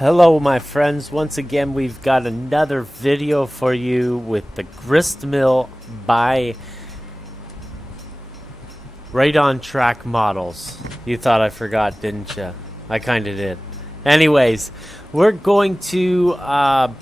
Hello my friends, once again we've got another video for you with the grist mill by Right On Track Models. You thought I forgot, didn't you? I kinda did. Anyways, we're going to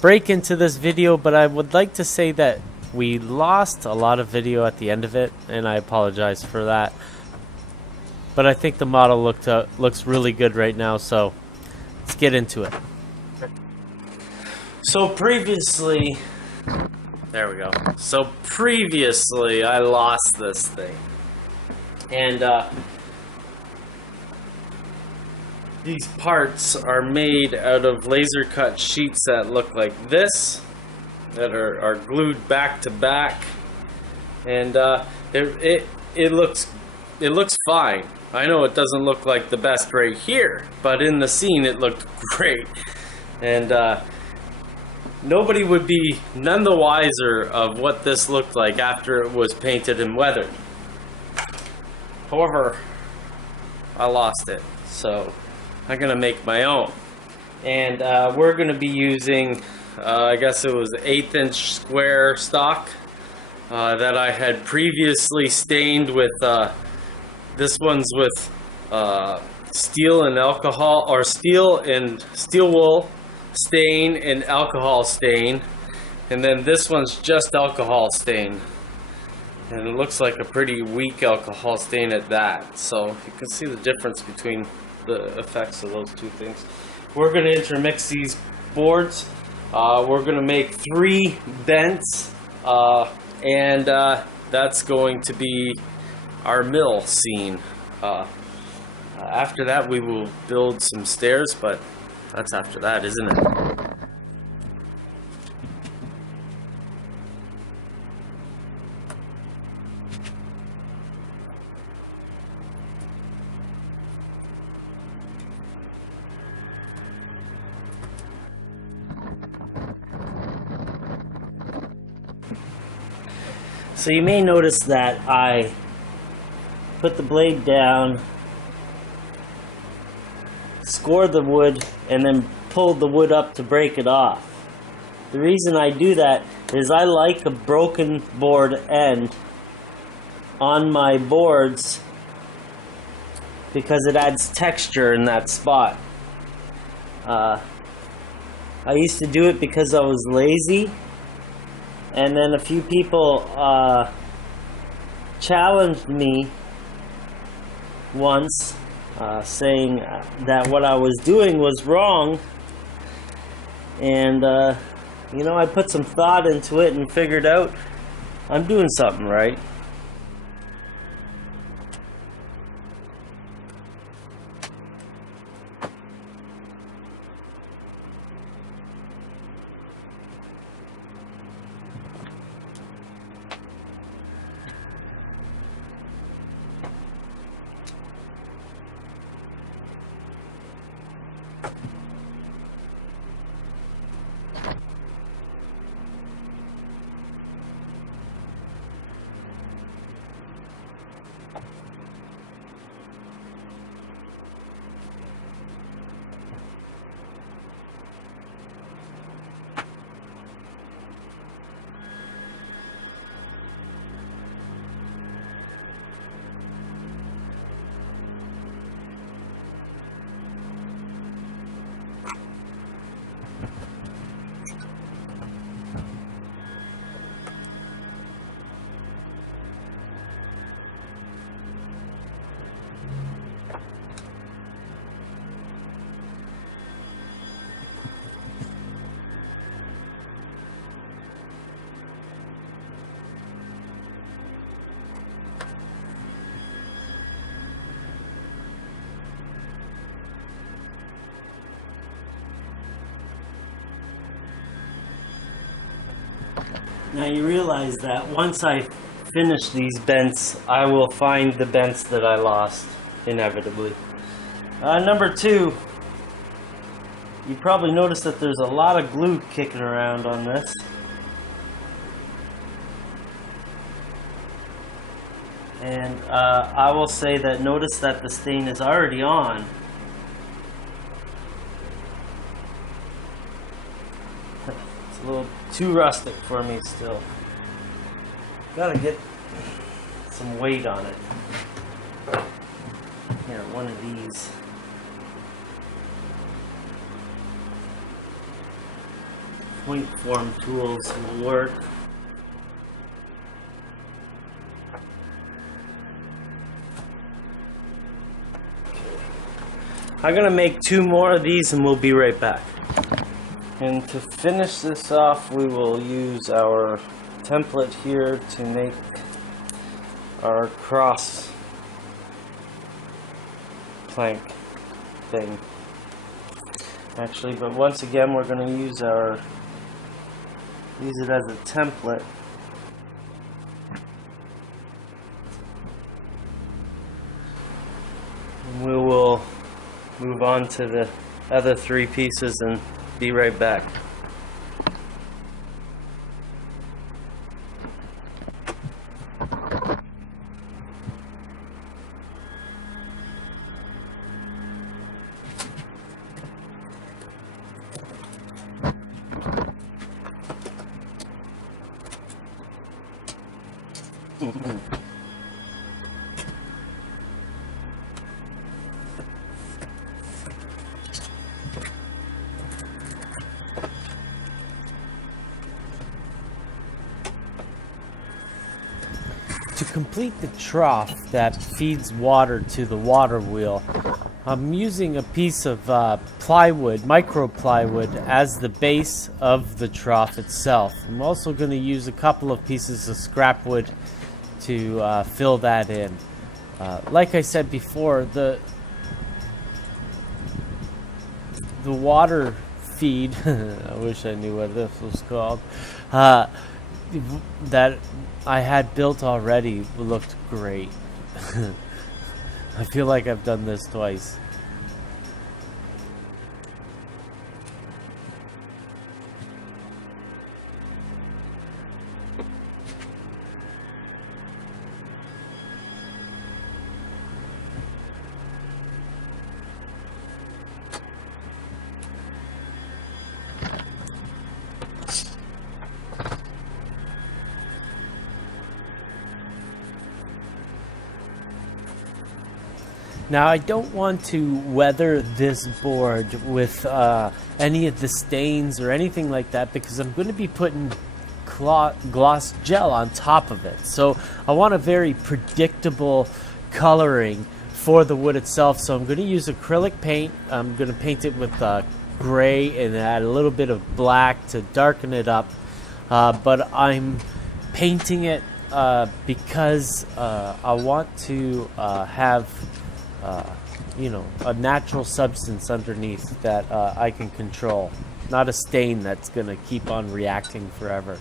break into this video, but I would like to say that we lost a lot of video at the end of it, and I apologize for that. But I think the model looks really good right now, so let's get into it. So previously, there we go. So previously, I lost this thing, and these parts are made out of laser cut sheets that look like this, that are glued back to back, and it looks fine. I know it doesn't look like the best right here, but in the scene it looked great, and nobody would be none the wiser of what this looked like after it was painted and weathered. However, I lost it, so I'm gonna make my own, and we're gonna be using I guess it was 1/8 inch square stock that I had previously stained with this one's with steel and alcohol, or steel wool stain and alcohol stain, and then this one's just alcohol stain, and it looks like a pretty weak alcohol stain at that, so you can see the difference between the effects of those two things. We're going to intermix these boards. We're going to make 3 bents, and that's going to be our mill scene. After that we will build some stairs, but that's after that, isn't it? So you may notice that I put the blade down, scored the wood, and then pulled the wood up to break it off. The reason I do that is I like a broken board end on my boards because it adds texture in that spot. I used to do it because I was lazy, and then a few people challenged me once, saying that what I was doing was wrong, and you know, I put some thought into it and figured out I'm doing something right. Now you realize that once I finish these bents, I will find the bents that I lost, inevitably. Number 2, you probably noticed that there's a lot of glue kicking around on this. And I will say that notice that the stain is already on. It's a little too rustic for me still. Gotta get some weight on it. Here, one of these. Point form tools will work. I'm gonna make 2 more of these and we'll be right back. And to finish this off, we will use our template here to make our cross plank thing. Actually, but once again, we're gonna use it as a template. And we will move on to the other 3 pieces and be right back. To complete the trough that feeds water to the water wheel, I'm using a piece of plywood, micro plywood, as the base of the trough itself. I'm also going to use a couple of pieces of scrap wood to fill that in. Like I said before, the water feed, I wish I knew what this was called, that I had built already looked great. I feel like I've done this twice. Now, I don't want to weather this board with any of the stains or anything like that because I'm going to be putting gloss gel on top of it. So I want a very predictable coloring for the wood itself. So I'm going to use acrylic paint. I'm going to paint it with gray and add a little bit of black to darken it up. But I'm painting it because I want to have a natural substance underneath that I can control, not a stain that's going to keep on reacting forever.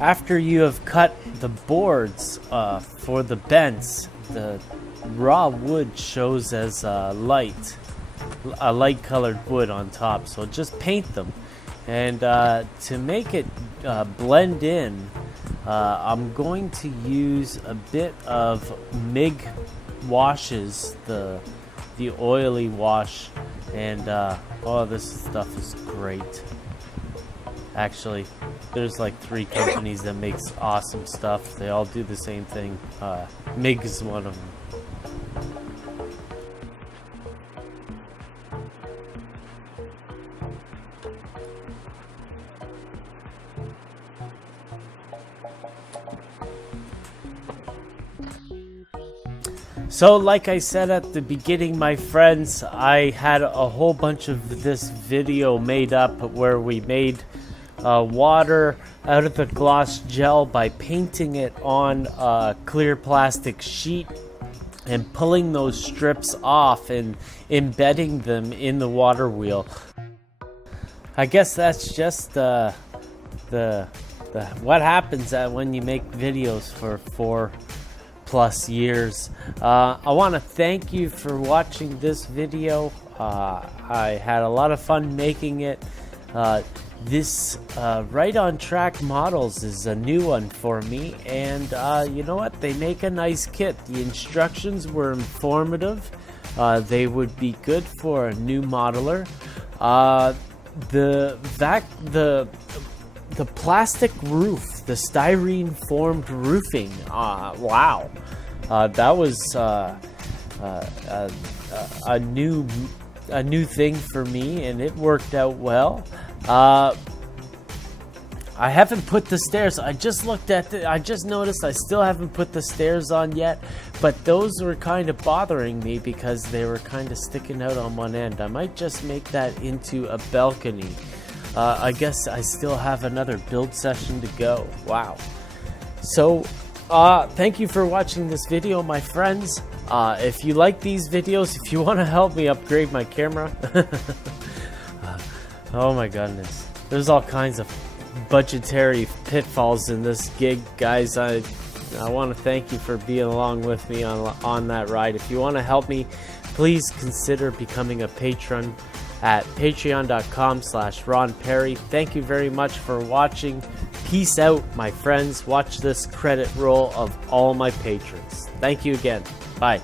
After you have cut the boards for the bents, the raw wood shows as a light colored wood on top, so just paint them. And to make it blend in, I'm going to use a bit of MIG washes, the oily wash, and oh, this stuff is great. Actually, there's like 3 companies that makes awesome stuff. They all do the same thing. MIG is one of them. So like I said at the beginning, my friends, I had a whole bunch of this video made up where we made water out of the gloss gel by painting it on a clear plastic sheet and pulling those strips off and embedding them in the water wheel. I guess that's just the what happens when you make videos for 4+ years. I want to thank you for watching this video. I had a lot of fun making it. This Right on Track models is a new one for me, and you know what, they make a nice kit. The instructions were informative. They would be good for a new modeler. The plastic roof, the styrene formed roofing, wow, that was a new thing for me, and it worked out well. I haven't put the stairs. I just noticed I still haven't put the stairs on yet, but those were kind of bothering me because they were kind of sticking out on one end. I might just make that into a balcony. I guess I still have another build session to go. Wow. So, thank you for watching this video, my friends. If you like these videos, if you want to help me upgrade my camera, oh my goodness, there's all kinds of budgetary pitfalls in this gig, guys. I want to thank you for being along with me on that ride. If you want to help me, please consider becoming a patron at patreon.com/Ron Perry. Thank you very much for watching. Peace out, my friends. Watch this credit roll of all my patrons. Thank you again. Bye.